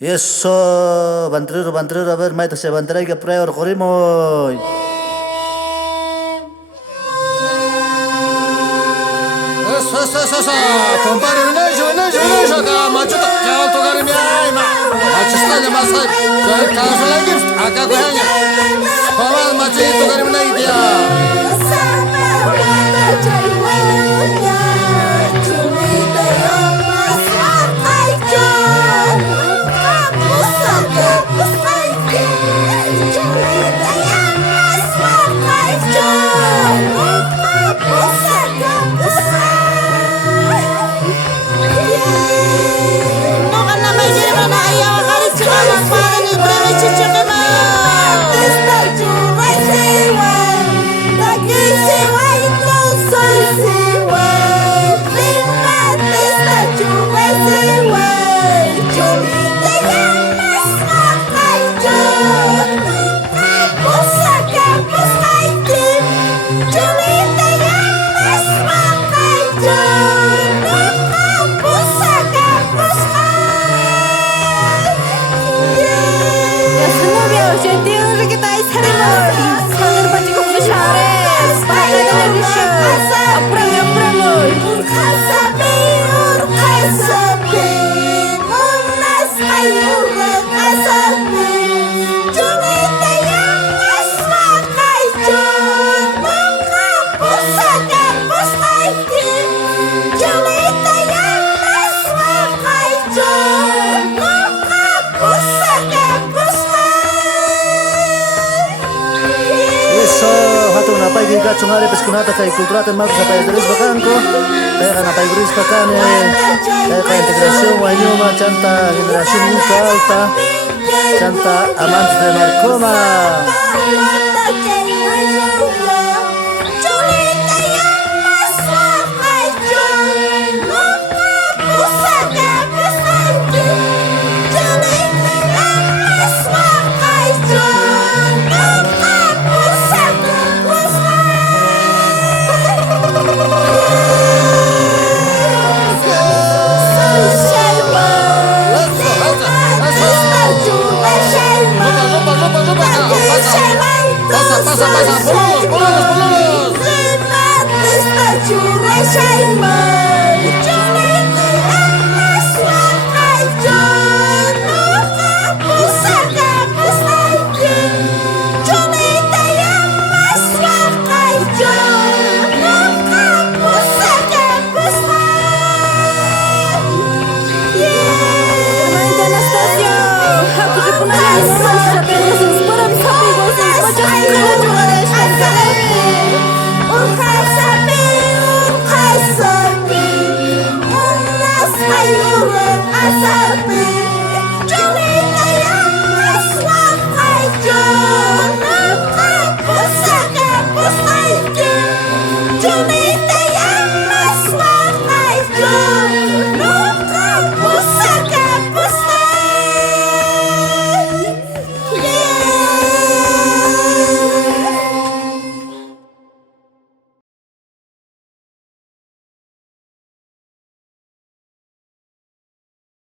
Eso, bantrero, a ver, maite se bantrero que prueba, corrimos. Eso, compadre, Vinesh, acá, machuta, que alto garimia, machista de masai, que caso la gift, acá cojaña, joder, machito garimia idea. Giga cungare peskunata kai kulturata mal sa país deles bakanko kaya kana país gris pakane kaya integración wanyuma canta generación nunca alta canta amante de Marcoma.